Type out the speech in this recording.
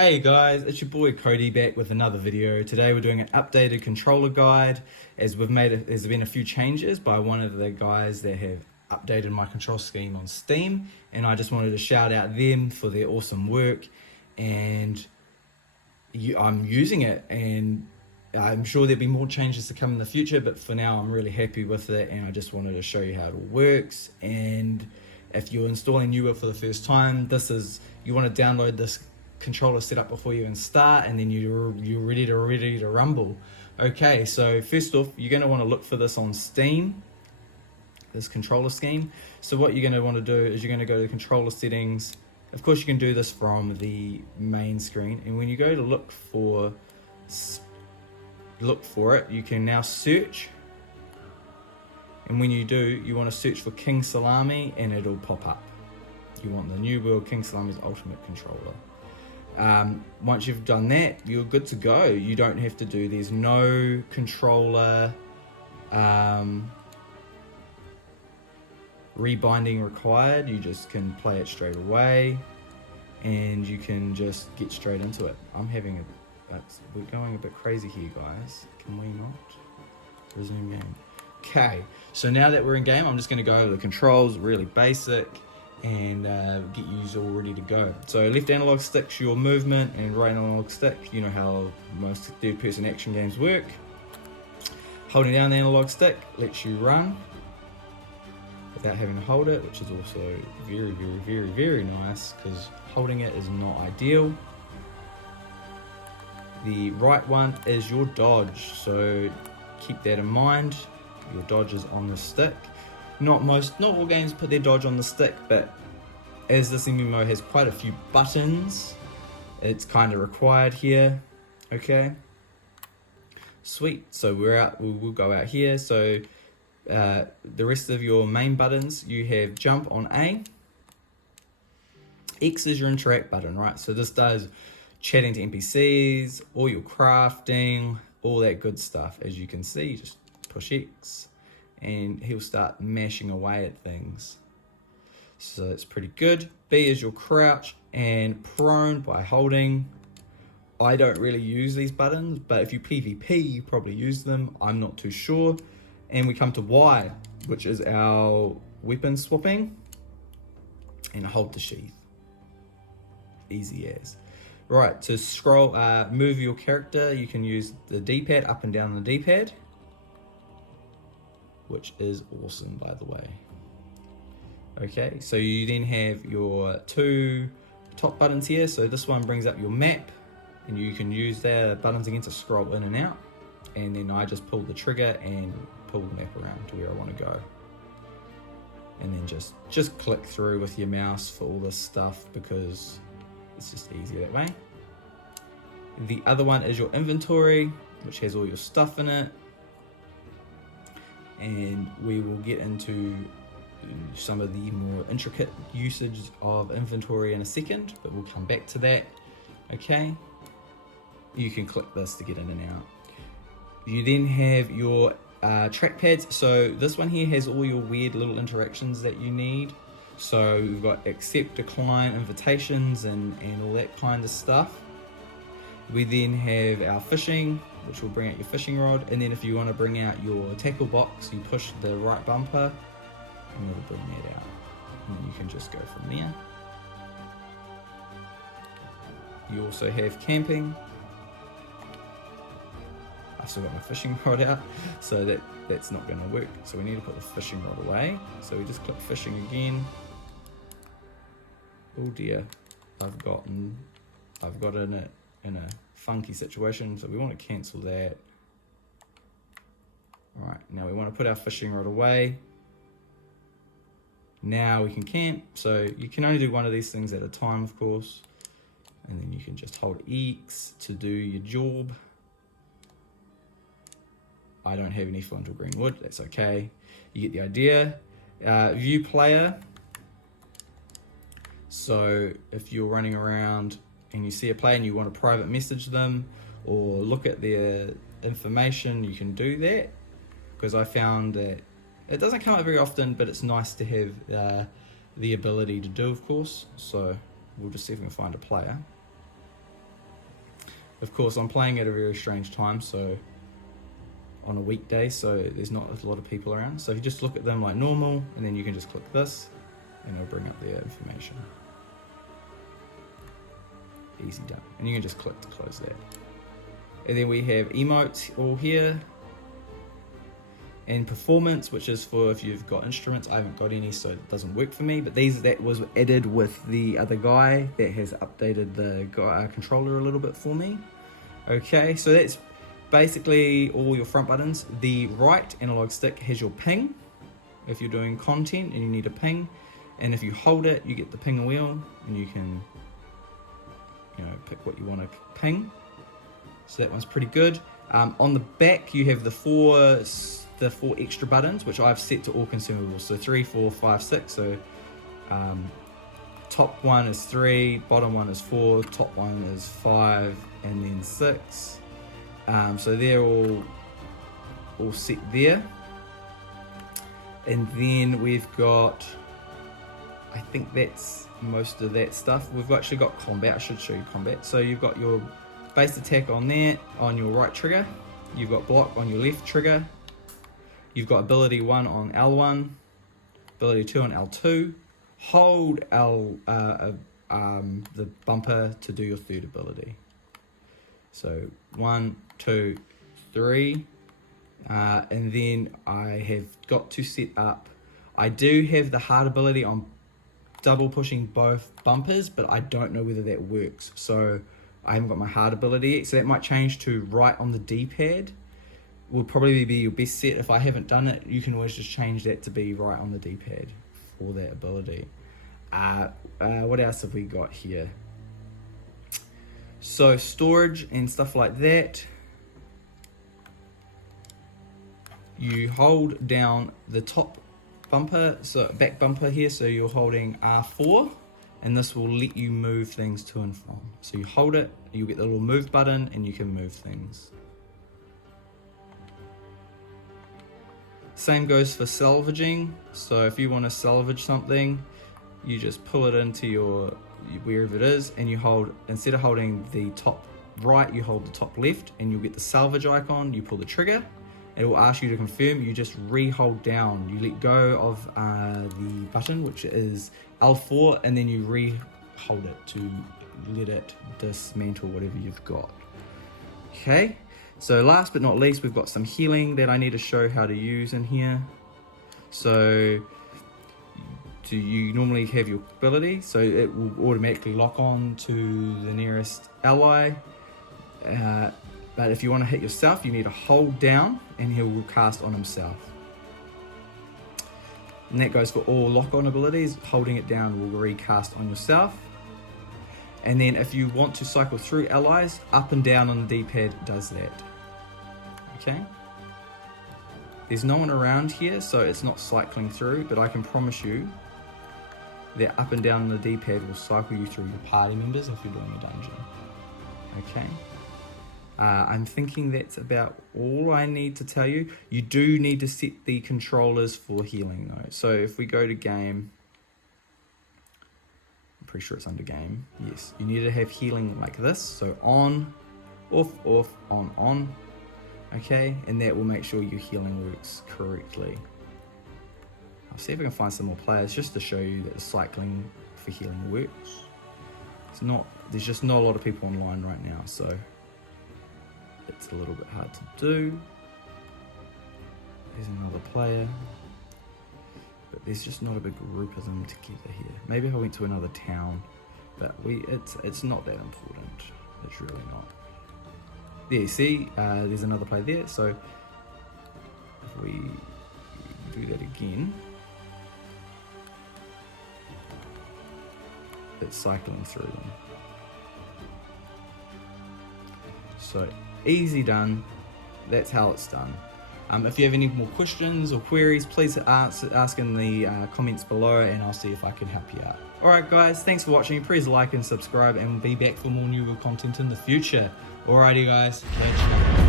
Hey guys, it's your boy Cody back with another video. Today we're doing an updated controller guide as there's been a few changes by one of the guys that have updated my control scheme on Steam, and I just wanted to shout out them for their awesome work. And I'm using it, and I'm sure there'll be more changes to come in the future, but for now I'm really happy with it, and I just wanted to show you how it all works. And if you're installing Newer for the first time, you want to download this controller setup before you even start, and then you're ready to rumble. Okay, so first off, you're going to want to look for this on Steam, this controller scheme. So what you're going to want to do is you're going to go to the controller settings. Of course you can do this from the main screen, and when you go to look for it, you can now search, and when you do, you want to search for King Salami and it'll pop up. You want the New World King Salami's Ultimate Controller. Once you've done that, you're good to go. You don't have to do, there's no controller rebinding required. You just can play it straight away, and you can just get straight into it. We're going a bit crazy here, guys. Can we not? Resume game. Okay, so now that we're in game, I'm just going to go over the controls, really basic, and get you all ready to go. So left analog stick's your movement, and right analog stick, you know how most third-person action games work. Holding down the analog stick lets you run without having to hold it, which is also very nice, because holding it is not ideal. The right one is your dodge, so keep that in mind. Your dodge is on the stick. Not all games put their dodge on the stick, but as this MMO has quite a few buttons, it's kind of required here. Okay, sweet. So we'll go out here. So the rest of your main buttons, you have jump on A. X is your interact button, right? So this does chatting to NPCs, all your crafting, all that good stuff. As you can see, just push X and he'll start mashing away at things. So it's pretty good. B is your crouch and prone by holding. I don't really use these buttons, but if you PvP, you probably use them. I'm not too sure. And we come to Y, which is our weapon swapping, and hold the sheath. Easy as. Right, to scroll, move your character, you can use the D-pad, up and down the D-pad, which is awesome, by the way. Okay, so you then have your two top buttons here. So this one brings up your map, and you can use the buttons again to scroll in and out. And then I just pull the trigger and pull the map around to where I want to go. And then just click through with your mouse for all this stuff, because it's just easier that way. The other one is your inventory, which has all your stuff in it. And we will get into some of the more intricate usage of inventory in a second, but we'll come back to that. Okay, you can click this to get in and out. You then have your trackpads. So this one here has all your weird little interactions that you need. So we've got accept, decline, invitations, and all that kind of stuff. We then have our fishing, which will bring out your fishing rod, and then if you want to bring out your tackle box, you push the right bumper and it'll bring that out, and then you can just go from there. You also have camping. I've still got my fishing rod out, so that's not going to work, so we need to put the fishing rod away. So we just click fishing again. Oh dear, I've got it in a funky situation, so we want to cancel that. Alright, now we want to put our fishing rod away. Now we can camp. So you can only do one of these things at a time, of course, and then you can just hold X to do your job. I don't have any flint or green wood, that's okay. You get the idea. View player. So if you're running around and you see a player and you want to private message them or look at their information, you can do that, because I found that it doesn't come up very often, but it's nice to have the ability to do, of course. So we'll just see if we can find a player. Of course, I'm playing at a very strange time, so on a weekday, so there's not a lot of people around. So if you just look at them like normal, and then you can just click this, and it'll bring up their information. Easy done. And you can just click to close that. And then we have emotes all here. And performance, which is for if you've got instruments. I haven't got any, so it doesn't work for me. But that was added with the other guy that has updated the controller a little bit for me. Okay, so that's basically all your front buttons. The right analog stick has your ping, if you're doing content and you need a ping. And if you hold it, you get the ping wheel, and you can, pick what you want to ping. So that one's pretty good. On the back, you have the four extra buttons, which I've set to all consumables. So 3, 4, 5, 6. So top one is 3, bottom one is 4, top one is 5, and then 6. So they're all set there. And then we've got, I think that's most of that stuff. We've actually got combat. I should show you combat. So you've got your base attack on there, on your right trigger. You've got block on your left trigger. You've got ability 1 on L1, ability 2 on L2. Hold the bumper to do your third ability. So 1, 2, 3. And then I have got to set up, I do have the hard ability on double pushing both bumpers, but I don't know whether that works. So I haven't got my hard ability yet, so that might change to right on the D-pad. Will probably be your best set. If I haven't done it, you can always just change that to be right on the D-pad for that ability. What else have we got here? So storage and stuff like that. You hold down the top bumper, so back bumper here, so you're holding R4, and this will let you move things to and from. So you hold it, you'll get the little move button, and you can move things. Same goes for salvaging. So if you want to salvage something, you just pull it into your wherever it is, and you hold, instead of holding the top right, you hold the top left, and you'll get the salvage icon. You pull the trigger, it will ask you to confirm. You just re-hold down. You let go of the button, which is L4, and then you re-hold it to let it dismantle whatever you've got. Okay, so last but not least, we've got some healing that I need to show how to use in here. So you normally have your ability, so it will automatically lock on to the nearest ally. But if you want to hit yourself, you need to hold down, and he will cast on himself. And that goes for all lock-on abilities. Holding it down will recast on yourself. And then if you want to cycle through allies, up and down on the D-pad does that. Okay? There's no one around here, so it's not cycling through, but I can promise you that up and down on the D-pad will cycle you through your party members if you're doing a dungeon. Okay? I'm thinking that's about all I need to tell you. You do need to set the controllers for healing though. So if we go to game, I'm pretty sure it's under game. Yes, you need to have healing like this. So on, off, off, on. Okay, and that will make sure your healing works correctly. I'll see if I can find some more players just to show you that the cycling for healing works. There's just not a lot of people online right now, so it's a little bit hard to do. There's another player, but there's just not a big group of them together here. Maybe if I went to another town, but it's not that important. It's really not. There, see, there's another player there. So if we do that again, it's cycling through them. So easy done. That's how it's done. If you have any more questions or queries, please ask in the comments below, and I'll see if I can help you out. Alright guys, thanks for watching. Please like and subscribe, and we'll be back for more new content in the future. Alrighty guys, catch you.